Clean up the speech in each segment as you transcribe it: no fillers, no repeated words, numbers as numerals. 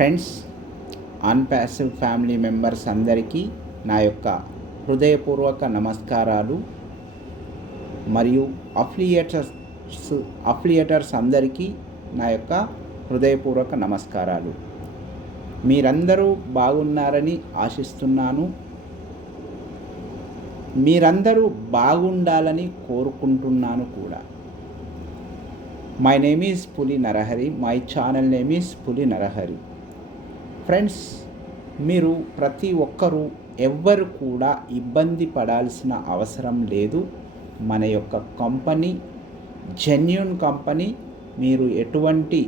Friends, అన్పాసివ్ family members అందరికీ నా యొక్క హృదయపూర్వక నమస్కారాలు. మరియు అఫిలియేటర్స్ అందరికీ నా యొక్క హృదయపూర్వక నమస్కారాలు. మీరందరూ బాగున్నారని ఆశిస్తున్నాను. మీరందరూ బాగుండాలని కోరుకుంటున్నాను కూడా. మై నేమ్ ఈజ్ పులి Narahari. My channel name is పులి నరహరి. ఫ్రెండ్స్, మీరు ప్రతి ఒక్కరూ ఎవ్వరు కూడా ఇబ్బంది పడాల్సిన అవసరం లేదు. మన యొక్క కంపెనీ జెన్యూన్ కంపెనీ. మీరు ఎటువంటి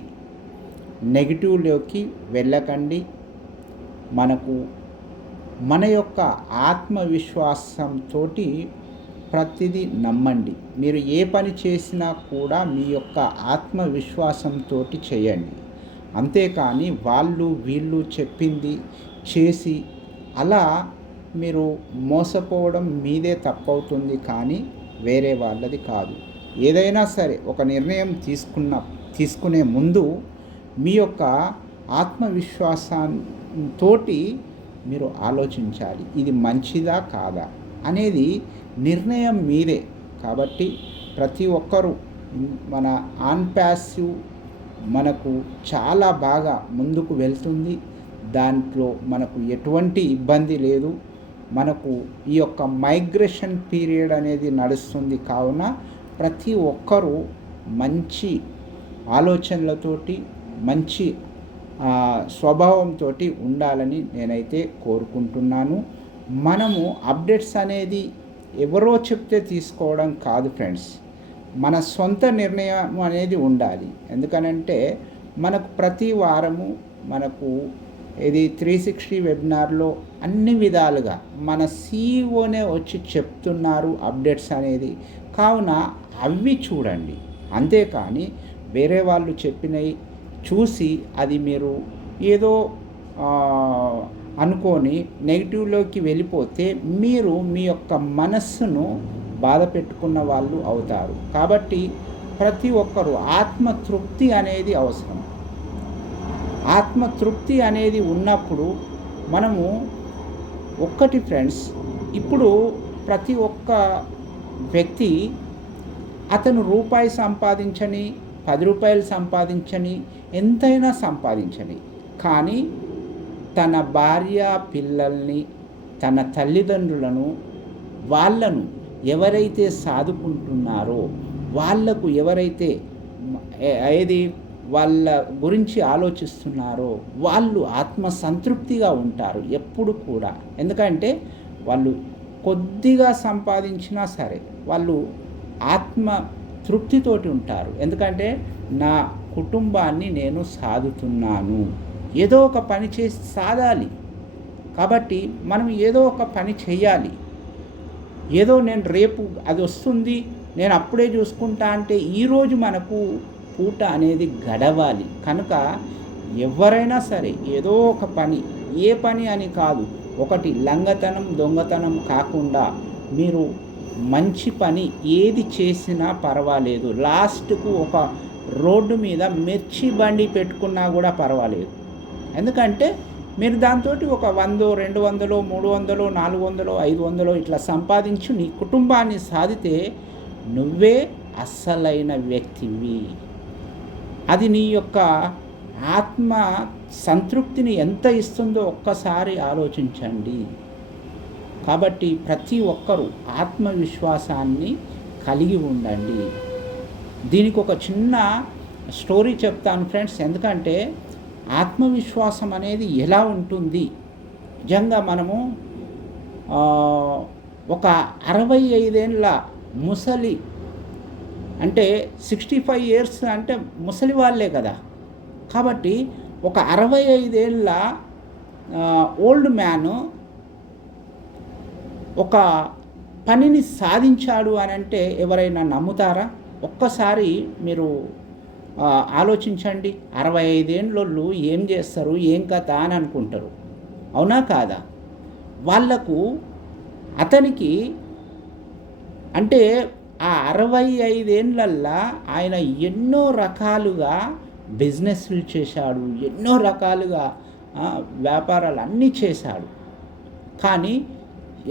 నెగిటివ్లోకి వెళ్ళకండి. మన యొక్క ఆత్మవిశ్వాసంతో ప్రతిదీ నమ్మండి. మీరు ఏ పని చేసినా కూడా మీ యొక్క ఆత్మవిశ్వాసంతో చేయండి. అంతేకాని వాళ్ళు వీళ్ళు చెప్పింది చేసి అలా మీరు మోసపోవడం మీదే తప్పవుతుంది, కానీ వేరే వాళ్ళది కాదు. ఏదైనా సరే ఒక నిర్ణయం తీసుకునే ముందు మీ యొక్క ఆత్మవిశ్వాసంతో మీరు ఆలోచించాలి. ఇది మంచిదా కాదా అనేది నిర్ణయం మీదే. కాబట్టి ప్రతి ఒక్కరూ మన అన్పాసివ్ మనకు చాలా బాగా ముందుకు వెళ్తుంది. దాంట్లో మనకు ఎటువంటి ఇబ్బంది లేదు. మనకు ఈ యొక్క మైగ్రేషన్ పీరియడ్ అనేది నడుస్తుంది. కావున ప్రతి ఒక్కరూ మంచి ఆలోచనలతోటి మంచి స్వభావంతో ఉండాలని నేనైతే కోరుకుంటున్నాను. మనము అప్డేట్స్ అనేది ఎవరో చెప్తే తీసుకోవడం కాదు ఫ్రెండ్స్. మన సొంత నిర్ణయం అనేది ఉండాలి. ఎందుకనంటే మనకు ప్రతి వారము మనకు ఇది 360 వెబినార్లో అన్ని విధాలుగా మన సీఈఓనే వచ్చి చెప్తున్నారు అప్డేట్స్ అనేది. కావున అవి చూడండి. అంతేకాని వేరే వాళ్ళు చెప్పినవి చూసి అది మీరు ఏదో అనుకొని నెగిటివ్లోకి వెళ్ళిపోతే మీరు మీ యొక్క మనస్సును బాధ పెట్టుకున్న వాళ్ళు అవుతారు. కాబట్టి ప్రతి ఒక్కరూ ఆత్మతృప్తి అనేది అవసరం. ఆత్మతృప్తి అనేది ఉన్నప్పుడు మనము ఒక్కటి ఫ్రెండ్స్, ఇప్పుడు ప్రతి ఒక్క వ్యక్తి అతను రూపాయి సంపాదించని, 10 రూపాయలు సంపాదించని, ఎంతైనా సంపాదించని, కానీ తన భార్య పిల్లల్ని, తన తల్లిదండ్రులను, వాళ్ళను ఎవరైతే సాదుకుంటున్నారో, వాళ్లకు ఎవరైతే వాళ్ళ గురించి ఆలోచిస్తున్నారో వాళ్ళు ఆత్మసంతృప్తిగా ఉంటారు ఎప్పుడు కూడా. ఎందుకంటే వాళ్ళు కొద్దిగా సంపాదించినా సరే వాళ్ళు ఆత్మ తృప్తితోటి ఉంటారు. ఎందుకంటే నా కుటుంబాన్ని నేను సాదుతున్నాను, ఏదో ఒక పని చేసి సాదాలి. కాబట్టి మనం ఏదో ఒక పని చేయాలి. ఏదో నేను రేపు అది వస్తుంది, నేను అప్పుడే చూసుకుంటా అంటే ఈరోజు మనకు పూట అనేది గడవాలి. కనుక ఎవరైనా సరే ఏదో ఒక పని, ఏ పని అని కాదు, ఒకటి లంగతనం దొంగతనం కాకుండా మీరు మంచి పని ఏది చేసినా పర్వాలేదు. లాస్ట్కు ఒక రోడ్డు మీద మిర్చి బండి పెట్టుకున్నా కూడా పర్వాలేదు. ఎందుకంటే మీరు దాంతో ఒక 100, 200, 300, 400, 500 ఇట్లా సంపాదించి నీ కుటుంబాన్ని సాధితే నువ్వే అస్సలైన వ్యక్తివి. అది నీ యొక్క ఆత్మ సంతృప్తిని ఎంత ఇస్తుందో ఒక్కసారి ఆలోచించండి. కాబట్టి ప్రతి ఒక్కరూ ఆత్మవిశ్వాసాన్ని కలిగి ఉండండి. దీనికి ఒక చిన్న స్టోరీ చెప్తాను ఫ్రెండ్స్. ఎందుకంటే ఆత్మవిశ్వాసం అనేది ఎలా ఉంటుంది, నిజంగా మనము ఒక 65 ఏళ్ళ ముసలి, అంటే 65 ఇయర్స్ అంటే ముసలి వాళ్ళే కదా. కాబట్టి ఒక 65 ఏళ్ళ ఓల్డ్ మ్యాను ఒక పనిని సాధించాడు అని అంటే ఎవరైనా నమ్ముతారా? ఒక్కసారి మీరు ఆలోచించండి. 65 ఏళ్ళోళ్ళు ఏం చేస్తారు, ఏం కథ అని అనుకుంటారు. అవునా కాదా? వాళ్లకు అతనికి అంటే ఆ 65 ఏళ్ళల్లో ఆయన ఎన్నో రకాలుగా బిజినెస్లు చేశాడు, ఎన్నో రకాలుగా వ్యాపారాలు అన్నీ చేశాడు. కానీ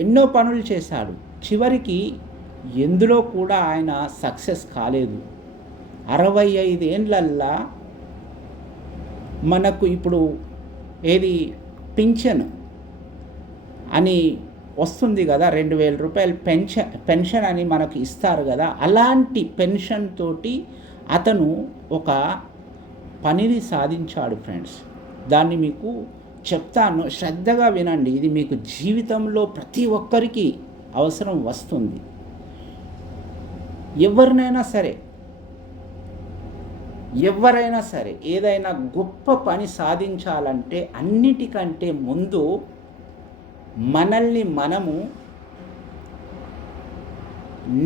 ఎన్నో పనులు చేశాడు, చివరికి ఎందులో కూడా ఆయన సక్సెస్ కాలేదు. 65 ఏండ్లల్లా మనకు ఇప్పుడు ఏది పింఛన్ అని వస్తుంది కదా, 2000 రూపాయలు పెన్షన్ అని మనకు ఇస్తారు కదా, అలాంటి పెన్షన్ తోటి అతను ఒక పనిని సాధించాడు ఫ్రెండ్స్. దాన్ని మీకు చెప్తాను, శ్రద్ధగా వినండి. ఇది మీకు జీవితంలో ప్రతి ఒక్కరికి అవసరం వస్తుంది. ఎవరైనా సరే ఏదైనా గొప్ప పని సాధించాలంటే అన్నిటికంటే ముందు మనల్ని మనము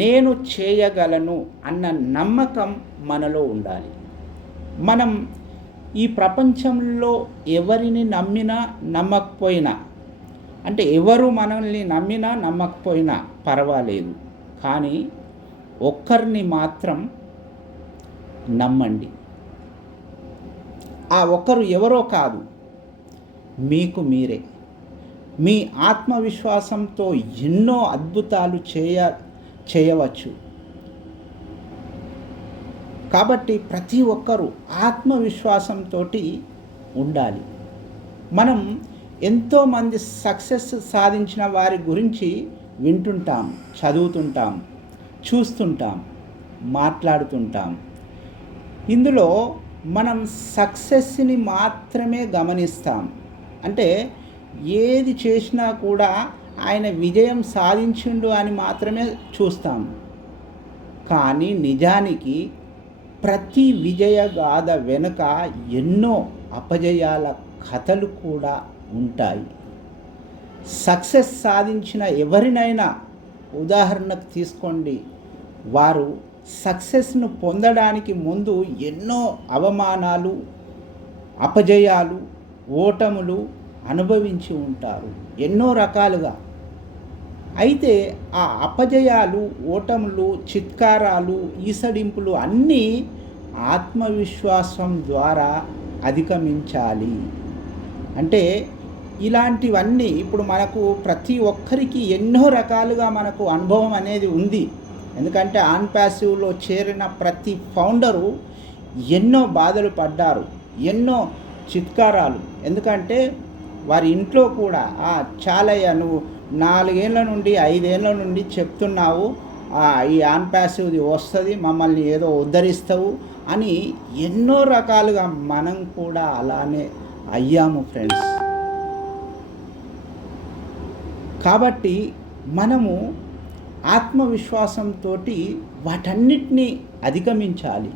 నేను చేయగలను అన్న నమ్మకం మనలో ఉండాలి. మనం ఈ ప్రపంచంలో ఎవరిని నమ్మినా నమ్మకపోయినా, అంటే ఎవరు మనల్ని నమ్మినా నమ్మకపోయినా పర్వాలేదు, కానీ ఒక్కరిని మాత్రం నమ్మండి. ఆ ఒక్కరు ఎవరో కాదు, మీకు మీరే. మీ ఆత్మవిశ్వాసంతో ఎన్నో అద్భుతాలు చేయవచ్చు. కాబట్టి ప్రతి ఒక్కరూ ఆత్మవిశ్వాసంతో ఉండాలి. మనం ఎంతోమంది సక్సెస్ సాధించిన వారి గురించి వింటుంటాం, చదువుతుంటాం, చూస్తుంటాం, మాట్లాడుతుంటాం. ఇందులో మనం సక్సెస్ని మాత్రమే గమనిస్తాం. అంటే ఏది చేసినా కూడా ఆయన విజయం సాధించిండు అని మాత్రమే చూస్తాం. కానీ నిజానికి ప్రతి విజయగాథ వెనుక ఎన్నో అపజయాల కథలు కూడా ఉంటాయి. సక్సెస్ సాధించిన ఎవరినైనా ఉదాహరణకు తీసుకోండి, వారు సక్సెస్ను పొందడానికి ముందు ఎన్నో అవమానాలు, అపజయాలు, ఓటములు అనుభవించి ఉంటారు, ఎన్నో రకాలుగా. అయితే ఆ అపజయాలు, ఓటములు, చిత్కారాలు, ఈసడింపులు అన్నీ ఆత్మవిశ్వాసం ద్వారా అధిగమించాలి. అంటే ఇలాంటివన్నీ ఇప్పుడు మనకు ప్రతి ఒక్కరికి ఎన్నో రకాలుగా మనకు అనుభవం అనేది ఉంది. ఎందుకంటే ఆన్ ప్యాసివ్లో చేరిన ప్రతి ఫౌండరు ఎన్నో బాధలు పడ్డారు, ఎన్నో చిత్కారాలు. ఎందుకంటే వారి ఇంట్లో కూడా చాలయ్య, నువ్వు 4 ఏళ్ళ నుండి 5 ఏళ్ళ నుండి చెప్తున్నావు ఈ ఆన్ ప్యాసివ్ది వస్తుంది, మమ్మల్ని ఏదో ఉద్ధరిస్తావు అని ఎన్నో రకాలుగా మనం కూడా అలానే అయ్యాము ఫ్రెండ్స్. కాబట్టి మనము ఆత్మవిశ్వాసంతో వాటన్నిటినీ అధిగమించాలి.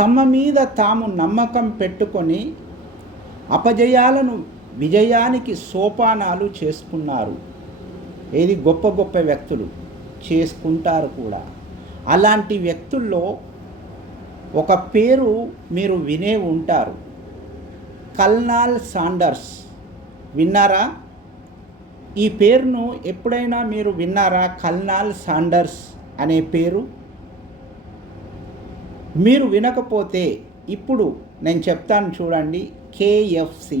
తమ మీద తాము నమ్మకం పెట్టుకొని అపజయాలను విజయానికి సోపానాలు చేసుకున్నారు. ఏది గొప్ప గొప్ప వ్యక్తులు చేసుకుంటారు కూడా. అలాంటి వ్యక్తుల్లో ఒక పేరు మీరు వినే ఉంటారు, కల్నాల్ సాండర్స్. విన్నారా? ఈ పేరును ఎప్పుడైనా మీరు విన్నారా? కల్నాల్ సాండర్స్ అనే పేరు. మీరు వినకపోతే ఇప్పుడు నేను చెప్తాను చూడండి. కేఎఫ్సి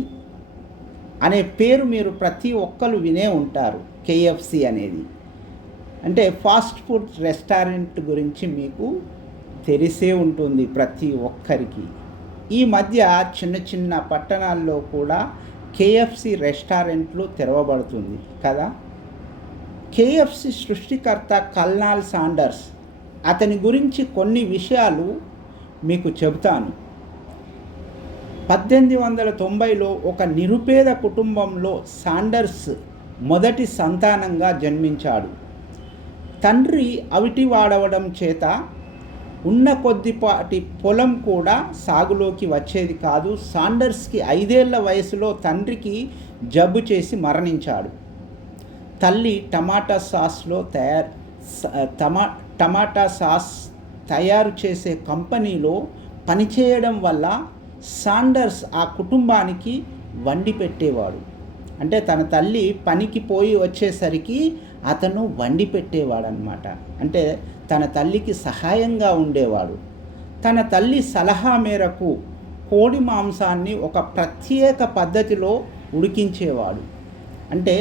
అనే పేరు మీరు ప్రతి ఒక్కరు వినే ఉంటారు. కేఎఫ్సి అనేది అంటే ఫాస్ట్ ఫుడ్ రెస్టారెంట్ గురించి మీకు తెలిసే ఉంటుంది ప్రతి ఒక్కరికి. ఈ మధ్య చిన్న చిన్న పట్టణాల్లో కూడా కేఎఫ్సి రెస్టారెంట్లు తెరవబడుతుంది కదా. కేఎఫ్సి సృష్టికర్త కల్నాల్ సాండర్స్, అతని గురించి కొన్ని విషయాలు మీకు చెబుతాను. 1890లో ఒక నిరుపేద కుటుంబంలో సాండర్స్ మొదటి సంతానంగా జన్మించాడు. తండ్రి అవిటివాడవడం చేత ఉన్న కొద్దిపాటి పొలం కూడా సాగులోకి వచ్చేది కాదు. సాండర్స్కి 5 ఏళ్ల వయసులో తండ్రికి జబ్బు చేసి మరణించాడు. తల్లి టమాటా సాస్ తయారు చేసే కంపెనీలో పనిచేయడం వల్ల సాండర్స్ ఆ కుటుంబానికి వండి పెట్టేవాడు. అంటే తన తల్లి పనికి పోయి వచ్చేసరికి అతను వండి పెట్టేవాడు అన్నమాట. అంటే తన తల్లికి సహాయంగా ఉండేవాడు. తన తల్లి సలహా మేరకు కోడి మాంసాన్ని ఒక ప్రత్యేక పద్ధతిలో ఉడికించేవాడు. అంటే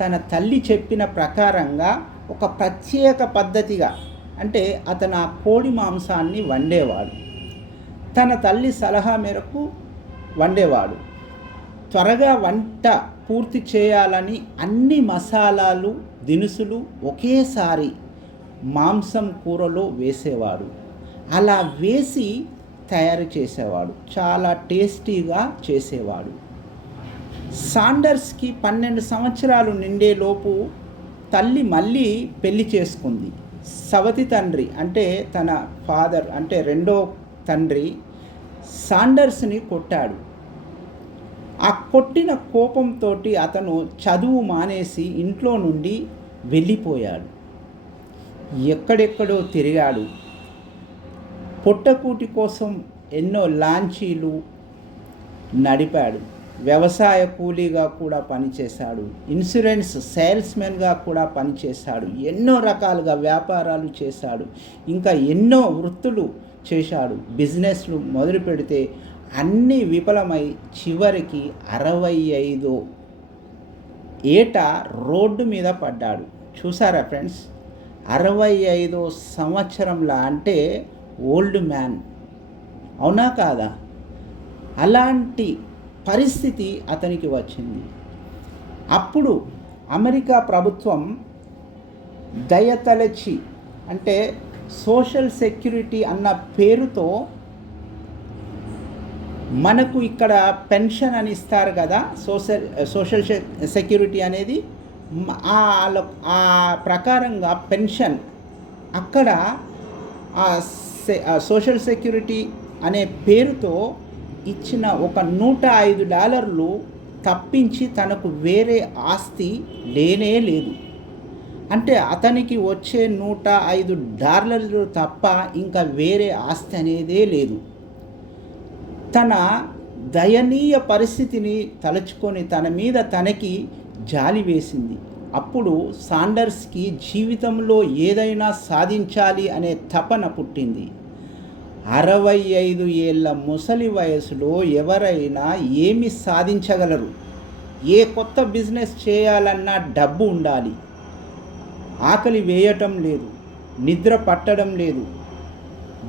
తన తల్లి చెప్పిన ప్రకారంగా ఒక ప్రత్యేక పద్ధతిగా అంటే అతను ఆ కోడి మాంసాన్ని వండేవాడు. తన తల్లి సలహా మేరకు వండేవాడు. త్వరగా వంట పూర్తి చేయాలని అన్ని మసాలాలు దినుసులు ఒకేసారి మాంసం కూరలో వేసేవాడు. అలా వేసి తయారు చేసేవాడు. చాలా టేస్టీగా చేసేవాడు. సాండర్స్కి 12 సంవత్సరాలు నిండేలోపు తల్లి మళ్ళీ పెళ్లి చేసుకుంది. సవతి తండ్రి అంటే తన ఫాదర్ అంటే రెండో తండ్రి సాండర్స్ని కొట్టాడు. ఆ కొట్టిన కోపంతో అతను చదువు మానేసి ఇంట్లో నుండి వెళ్ళిపోయాడు. ఎక్కడెక్కడో తిరిగాడు. పొట్టకూటి కోసం ఎన్నో లాంచీలు నడిపాడు. వ్యవసాయ కూలీగా కూడా పనిచేశాడు. ఇన్సూరెన్స్ సేల్స్మెన్గా కూడా పనిచేశాడు. ఎన్నో రకాలుగా వ్యాపారాలు చేశాడు. ఇంకా ఎన్నో వృత్తులు చేశాడు. బిజినెస్లు మొదలు పెడితే అన్నీ విఫలమై చివరికి 65 ఏట రోడ్డు మీద పడ్డాడు. చూసారా ఫ్రెండ్స్, 65 సంవత్సరంలా అంటే ఓల్డ్ మ్యాన్, అవునా కాదా? అలాంటి పరిస్థితి అతనికి వచ్చింది. అప్పుడు అమెరికా ప్రభుత్వం దయతలచి అంటే సోషల్ సెక్యూరిటీ అన్న పేరుతో మనకు ఇక్కడ పెన్షన్ అని ఇస్తారు కదా, సోషల్ సెక్యూరిటీ అనేది ఆ ప్రకారంగా పెన్షన్ అక్కడ సోషల్ సెక్యూరిటీ అనే పేరుతో ఇచ్చిన ఒక $105 తప్పించి తనకు వేరే ఆస్తి లేనే లేదు. అంటే అతనికి వచ్చే $105 తప్ప ఇంకా వేరే ఆస్తి అనేదే లేదు. తన దయనీయ పరిస్థితిని తలుచుకొని తన మీద తనకి జాలి వేసింది. అప్పుడు సాండర్స్కి జీవితంలో ఏదైనా సాధించాలి అనే తపన పుట్టింది. 65 ఏళ్ల ముసలి వయసులో ఎవరైనా ఏమి సాధించగలరు? ఏ కొత్త బిజినెస్ చేయాలన్నా డబ్బు ఉండాలి. ఆకలి వేయటం లేదు, నిద్ర పట్టడం లేదు.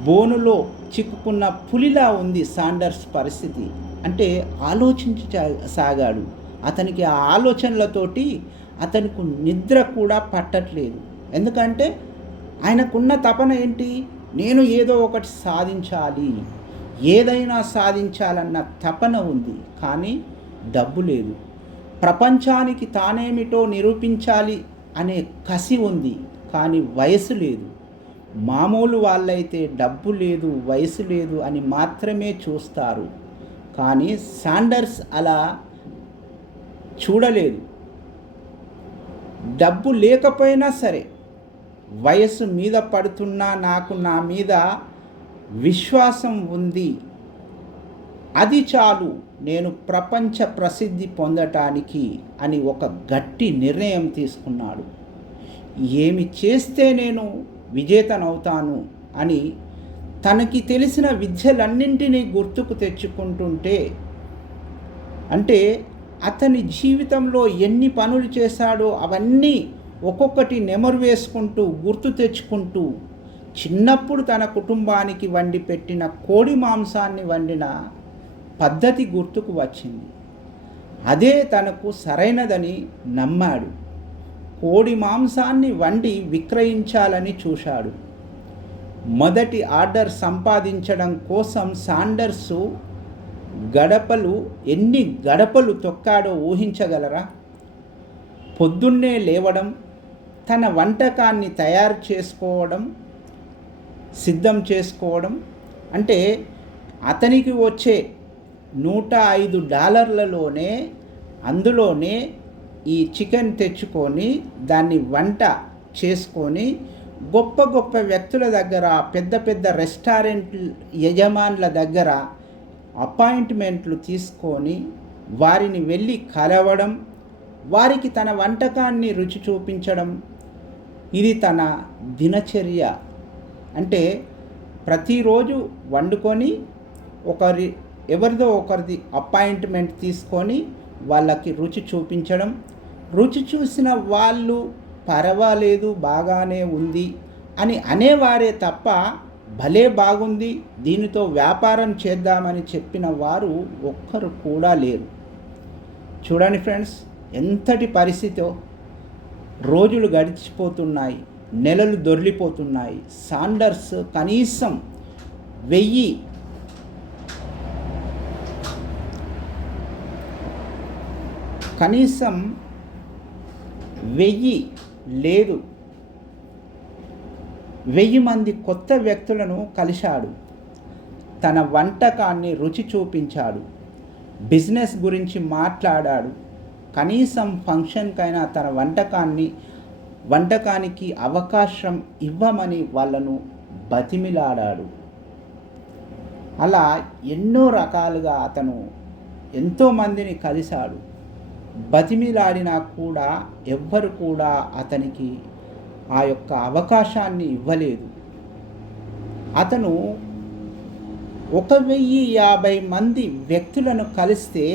బోనులో చిక్కుకున్న పులిలా ఉంది సాండర్స్ పరిస్థితి. అంటే ఆలోచించసాగాడు. అతనికి ఆ ఆలోచనలతోటి అతనికి నిద్ర కూడా పట్టట్లేదు. ఎందుకంటే ఆయనకున్న తపన ఏంటి? నేను ఏదో ఒకటి సాధించాలి, ఏదైనా సాధించాలన్న తపన ఉంది. కానీ డబ్బు లేదు. ప్రపంచానికి తానేమిటో నిరూపించాలి అనే కసి ఉంది. కానీ వయసు లేదు. మామూలు వాళ్ళైతే డబ్బు లేదు, వయసు లేదు అని మాత్రమే చూస్తారు. కానీ సాండర్స్ అలా చూడలేదు. డబ్బు లేకపోయినా సరే, వయసు మీద పడుతున్నా నాకు నా మీద విశ్వాసం ఉంది, అది చాలు నేను ప్రపంచ ప్రసిద్ధి పొందటానికి అని ఒక గట్టి నిర్ణయం తీసుకున్నాడు. ఏమి చేస్తే నేను విజేతనవుతాను అని తనకి తెలిసిన విద్యలన్నింటినీ గుర్తుకు తెచ్చుకుంటుంటే, అంటే అతని జీవితంలో ఎన్ని పనులు చేశాడో అవన్నీ ఒక్కొక్కటి నెమరు వేసుకుంటూ గుర్తు తెచ్చుకుంటూ చిన్నప్పుడు తన కుటుంబానికి వండి పెట్టిన కోడి మాంసాన్ని వండిన పద్ధతి గుర్తుకు వచ్చింది. అదే తనకు సరైనదని నమ్మాడు. కోడి మాంసాన్ని వండి విక్రయించాలని చూశాడు. మొదటి ఆర్డర్ సంపాదించడం కోసం సాండర్సు ఎన్ని గడపలు తొక్కాడో ఊహించగలరా? పొద్దున్నే లేవడం, తన వంటకాన్ని తయారు చేసుకోవడం, సిద్ధం చేసుకోవడం, అంటే అతనికి వచ్చే $105లోనే అందులోనే ఈ చికెన్ తెచ్చుకొని దాన్ని వంట చేసుకొని గొప్ప గొప్ప వ్యక్తుల దగ్గర, పెద్ద పెద్ద రెస్టారెంట్ యజమానుల దగ్గర అపాయింట్మెంట్లు తీసుకొని వారిని వెళ్ళి కలవడం, వారికి తన వంటకాన్ని రుచి చూపించడం, ఇది తన దినచర్య. అంటే ప్రతిరోజు వండుకొని ఎవరిదో ఒకరిది అపాయింట్మెంట్ తీసుకొని వాళ్ళకి రుచి చూపించడం, రుచి చూసిన వాళ్ళు పర్వాలేదు బాగానే ఉంది అని అనేవారే తప్ప భలే బాగుంది దీనితో వ్యాపారం చేద్దామని చెప్పిన వారు ఒక్కరు కూడా లేరు. చూడండి ఫ్రెండ్స్, ఎంతటి పరిస్థితో రోజులు గడిచిపోతున్నాయి, నెలలు దొర్లిపోతున్నాయి. సాండర్స్ కనీసం 1000 లేదు 1000 మంది కొత్త వ్యక్తులను కలిశాడు. తన వంటకాన్ని రుచి చూపించాడు, బిజినెస్ గురించి మాట్లాడాడు. కనీసం ఫంక్షన్కైనా తన వంటకానికి అవకాశం ఇవ్వమని వాళ్ళను బతిమిలాడాడు. అలా ఎన్నో రకాలుగా అతను ఎంతోమందిని కలిశాడు. బతిమిలాడినా కూడా ఎవ్వరు కూడా అతనికి ఆ యొక్క అవకాశాన్ని ఇవ్వలేదు. అతను 1050 మంది వ్యక్తులను కలిస్తే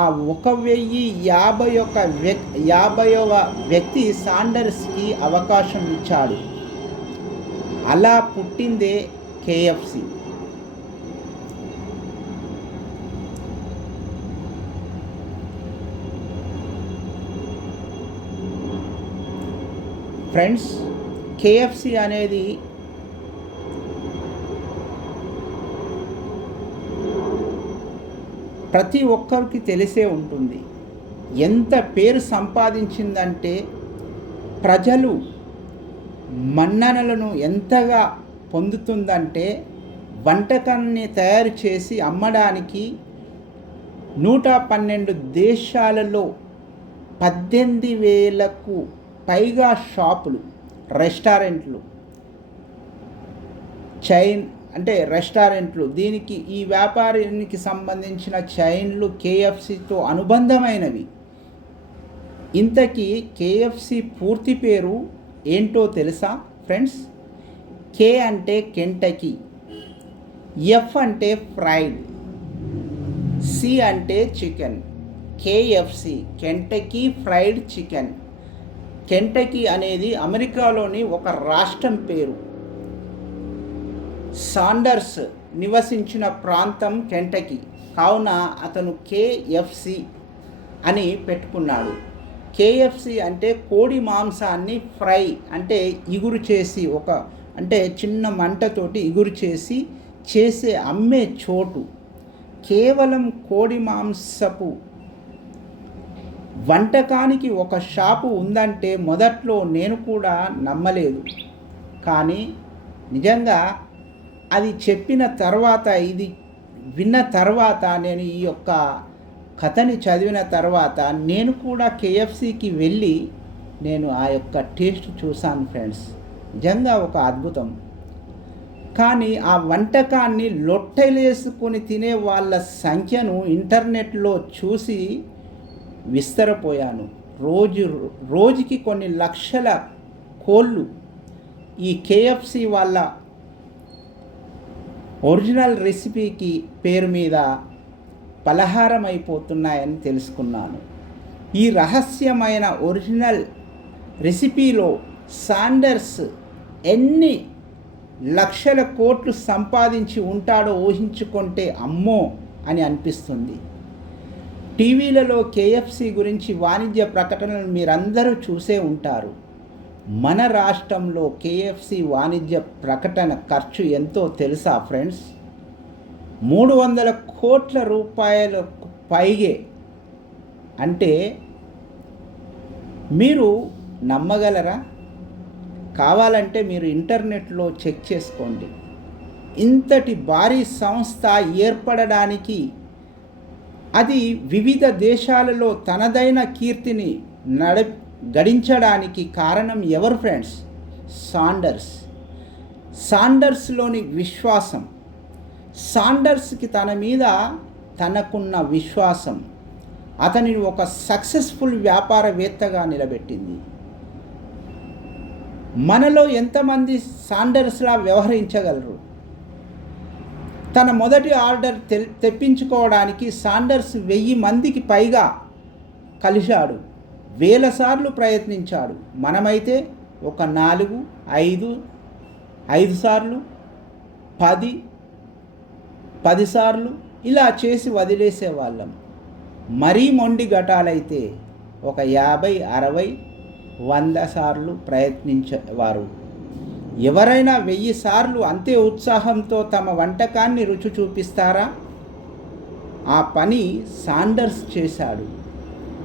ఆ 1050వ వ్యక్తి సాండర్స్కి అవకాశం ఇచ్చాడు. అలా పుట్టిందే KFC. ఫ్రెండ్స్, KFC అనేది ప్రతి ఒక్కరికి తెలిసే ఉంటుంది. ఎంత పేరు సంపాదించిందంటే ప్రజలు మన్ననలను ఎంతగా పొందుతుందంటే వంటకాన్ని తయారు చేసి అమ్మడానికి 112 దేశాలలో 18,000కు పైగా షాపులు, రెస్టారెంట్లు, రెస్టారెంట్లు దీనికి ఈ వ్యాపారానికి సంబంధించిన చైన్లు KFCతో అనుబంధమైనవి. ఇంతకీ KFC పూర్తి పేరు ఏంటో తెలుసా ఫ్రెండ్స్? K అంటే కెంటకీ, F అంటే ఫ్రైడ్, C అంటే chicken. KFC Kentucky fried chicken. Kentucky అనేది అమెరికాలోని ఒక రాష్ట్రం పేరు. సాండర్స్ నివసించిన ప్రాంతం కెంటకీ కావున అతను KFC అని పెట్టుకున్నాడు. KFC అంటే కోడి మాంసాన్ని ఫ్రై అంటే ఇగురు చేసి చిన్న మంటతోటి ఇగురు చేసే అమ్మే చోటు. కేవలం కోడి మాంసపు వంటకానికి ఒక షాపు ఉందంటే మొదట్లో నేను కూడా నమ్మలేదు. కానీ నిజంగా అది చెప్పిన తర్వాత, ఇది విన్న తర్వాత, నేను ఈ యొక్క కథని చదివిన తర్వాత నేను కూడా KFCకి వెళ్ళి నేను ఆ యొక్క టేస్ట్ చూశాను ఫ్రెండ్స్. నిజంగా ఒక అద్భుతం. కానీ ఆ వంటకాన్ని లొట్టలేసుకొని తినే వాళ్ళ సంఖ్యను ఇంటర్నెట్లో చూసి విస్తరపోయాను. రోజుకి కొన్ని లక్షల కోళ్ళు ఈ KFC వాళ్ళ ఒరిజినల్ రెసిపీకి పేరు మీద పలహారం అయిపోతున్నాయని తెలుసుకున్నాను. ఈ రహస్యమైన ఒరిజినల్ రెసిపీలో సాండర్స్ ఎన్ని లక్షల కోట్లు సంపాదించి ఉంటాడో ఊహించుకుంటే అమ్మో అని అనిపిస్తుంది. టీవీలలో KFC గురించి వాణిజ్య ప్రకటనలు మీరందరూ చూసే ఉంటారు. మన రాష్ట్రంలో KFC వాణిజ్య ప్రకటన ఖర్చు ఎంతో తెలుసా ఫ్రెండ్స్? 300 కోట్ల రూపాయలకు పైగే. అంటే మీరు నమ్మగలరా? కావాలంటే మీరు ఇంటర్నెట్లో చెక్ చేసుకోండి. ఇంతటి భారీ సంస్థ ఏర్పడడానికి, అది వివిధ దేశాలలో తనదైన కీర్తిని గడించడానికి కారణం ఎవరు ఫ్రెండ్స్? సాండర్స్లోని విశ్వాసం. సాండర్స్కి తన మీద తనకున్న విశ్వాసం అతనిని ఒక సక్సెస్ఫుల్ వ్యాపారవేత్తగా నిలబెట్టింది. మనలో ఎంతమంది సాండర్స్లా వ్యవహరించగలరు? తన మొదటి ఆర్డర్ తెప్పించుకోవడానికి సాండర్స్ 1000 మందికి పైగా కలిశాడు, 1000 సార్లు ప్రయత్నించాడు. మనమైతే ఒక 4, 5 సార్లు, 10 సార్లు ఇలా చేసి వదిలేసేవాళ్ళం. మరీ మొండి ఘటాలైతే ఒక 50, 60, 100 సార్లు ప్రయత్నించేవారు. ఎవరైనా 1000 సార్లు అంతే ఉత్సాహంతో తమ వంటకాన్ని రుచి చూపిస్తారా? ఆ పని సాండర్స్ చేశాడు.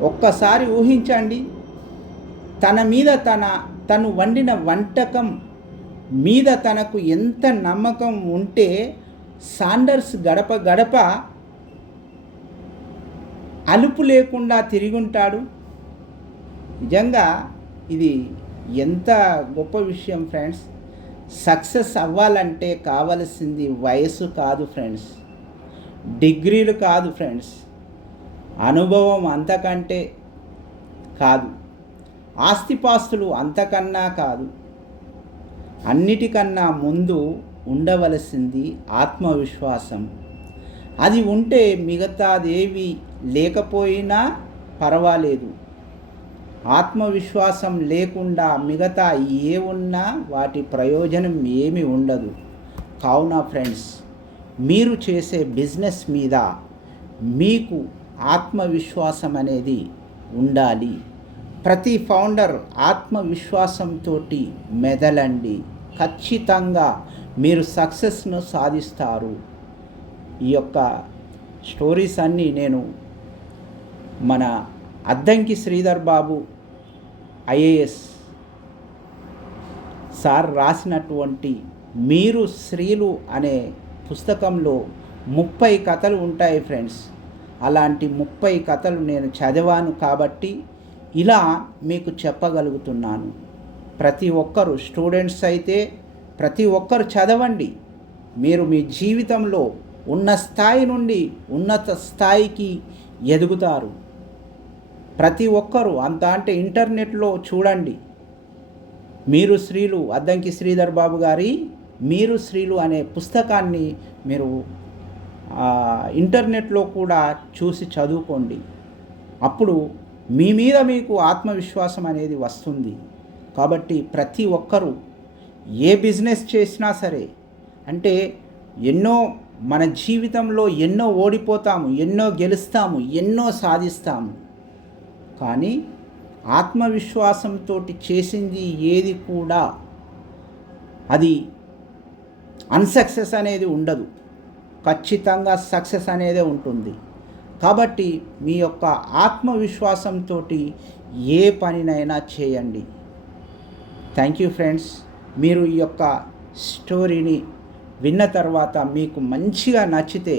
ఒక్కసారి ఊహించండి, తన మీద తను వండిన వంటకం మీద తనకు ఎంత నమ్మకం ఉంటే సాండర్స్ గడప గడప అలుపు లేకుండా తిరుగుంటాడు. నిజంగా ఇది ఎంత గొప్ప విషయం ఫ్రెండ్స్. సక్సెస్ అవ్వాలంటే కావలసింది వయసు కాదు ఫ్రెండ్స్, డిగ్రీలు కాదు ఫ్రెండ్స్, అనుభవం అంతకంటే కాదు, ఆస్తిపాస్తులు అంతకన్నా కాదు. అన్నిటికన్నా ముందు ఉండవలసింది ఆత్మవిశ్వాసం. అది ఉంటే మిగతాదేవి లేకపోయినా పర్వాలేదు. ఆత్మవిశ్వాసం లేకుండా మిగతా ఏ ఉన్నా వాటి ప్రయోజనం ఏమీ ఉండదు. కావున ఫ్రెండ్స్, మీరు చేసే బిజినెస్ మీద మీకు ఆత్మవిశ్వాసం అనేది ఉండాలి. ప్రతి ఫౌండర్ ఆత్మవిశ్వాసంతో మెదలండి, ఖచ్చితంగా మీరు సక్సెస్ను సాధిస్తారు. ఈ యొక్క స్టోరీస్ అన్నీ నేను మన అద్దంకి శ్రీధర్ బాబు ఐఏఎస్ సార్ రాసినటువంటి మీరు స్త్రీలు అనే పుస్తకంలో 30 కథలు ఉంటాయి ఫ్రెండ్స్. అలాంటి 30 కథలు నేను చదివాను కాబట్టి ఇలా మీకు చెప్పగలుగుతున్నాను. ప్రతి ఒక్కరు స్టూడెంట్స్ అయితే ప్రతి ఒక్కరు చదవండి. మీరు మీ జీవితంలో ఉన్న స్థాయి నుండి ఉన్నత స్థాయికి ఎదుగుతారు. ప్రతి ఒక్కరూ అంటే ఇంటర్నెట్లో చూడండి, మీరు స్త్రీలు అద్దంకి శ్రీధర్ బాబు గారి మీరు స్త్రీలు అనే పుస్తకాన్ని మీరు ఇంటర్నెట్లో కూడా చూసి చదువుకోండి. అప్పుడు మీ మీద మీకు ఆత్మవిశ్వాసం అనేది వస్తుంది. కాబట్టి ప్రతి ఒక్కరూ ఏ బిజినెస్ చేసినా సరే, అంటే మన జీవితంలో ఎన్నో ఓడిపోతాము, ఎన్నో గెలుస్తాము, ఎన్నో సాధిస్తాము. కానీ ఆత్మవిశ్వాసంతో చేసింది ఏది కూడా అది అన్సక్సెస్ అనేది ఉండదు, ఖచ్చితంగా సక్సెస్ అనేదే ఉంటుంది. కాబట్టి మీ యొక్క ఆత్మవిశ్వాసంతో ఏ పనినైనా చేయండి. Thank you friends. మీరు ఈ యొక్క స్టోరీని విన్న తర్వాత మీకు మంచిగా నచ్చితే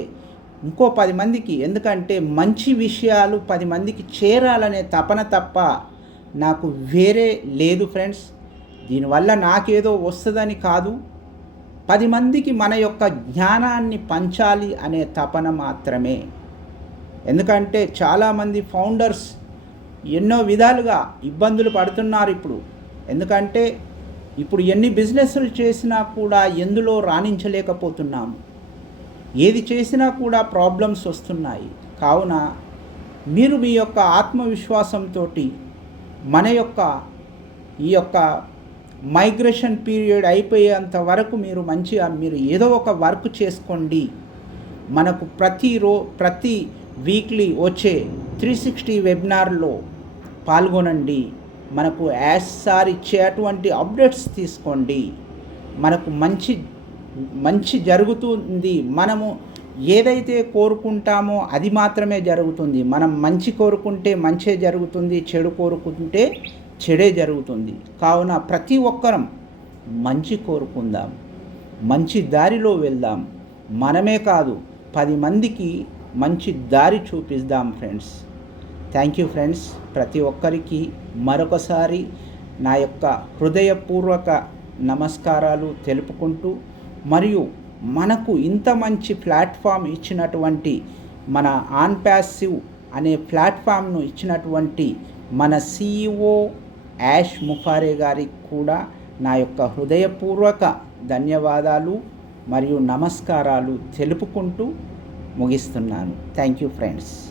ఇంకో 10 మందికి, ఎందుకంటే మంచి విషయాలు 10 మందికి చేరాలనే తపన తప్ప నాకు వేరే లేదు ఫ్రెండ్స్. దీనివల్ల నాకేదో వస్తుందని కాదు, 10 మందికి మన యొక్క జ్ఞానాన్ని పంచాలి అనే తపన మాత్రమే. ఎందుకంటే చాలామంది ఫౌండర్స్ ఎన్నో విధాలుగా ఇబ్బందులు పడుతున్నారు ఇప్పుడు. ఎందుకంటే ఇప్పుడు ఎన్ని బిజినెస్లు చేసినా కూడా ఎందులో రాణించలేకపోతున్నాము, ఏది చేసినా కూడా ప్రాబ్లమ్స్ వస్తున్నాయి. కావున మీరు మీ యొక్క ఆత్మవిశ్వాసంతో మన యొక్క ఈ యొక్క మైగ్రేషన్ పీరియడ్ అయిపోయేంత వరకు మీరు ఏదో ఒక వర్క్ చేసుకోండి. మనకు ప్రతి వీక్లీ వచ్చే 360 వెబినార్లో పాల్గొనండి. మనకు యాజ్ సార్ ఇచ్చేటువంటి అప్డేట్స్ తీసుకోండి. మనకు మంచి జరుగుతుంది. మనము ఏదైతే కోరుకుంటామో అది మాత్రమే జరుగుతుంది. మనం మంచి కోరుకుంటే మంచే జరుగుతుంది, చెడు కోరుకుంటే చెడే జరుగుతుంది. కావున ప్రతి ఒక్కరం మంచి కోరుకుందాం, మంచి దారిలో వెళ్దాం. మనమే కాదు 10 మందికి మంచి దారి చూపిద్దాం ఫ్రెండ్స్. Thank you friends. ప్రతి ఒక్కరికి మరొకసారి నా యొక్క హృదయపూర్వక నమస్కారాలు తెలుపుకుంటూ, మరియు మనకు ఇంత మంచి ప్లాట్ఫామ్ ఇచ్చినటువంటి మన ఆన్ ప్యాసివ్ అనే ప్లాట్ఫామ్ను ఇచ్చినటువంటి మన CEO యాష్ ముఫారే గారికి కూడా నా యొక్క హృదయపూర్వక ధన్యవాదాలు. మరియు నమస్కారాలు తెలుపుకుంటూ ముగిస్తున్నాను. Thank you friends.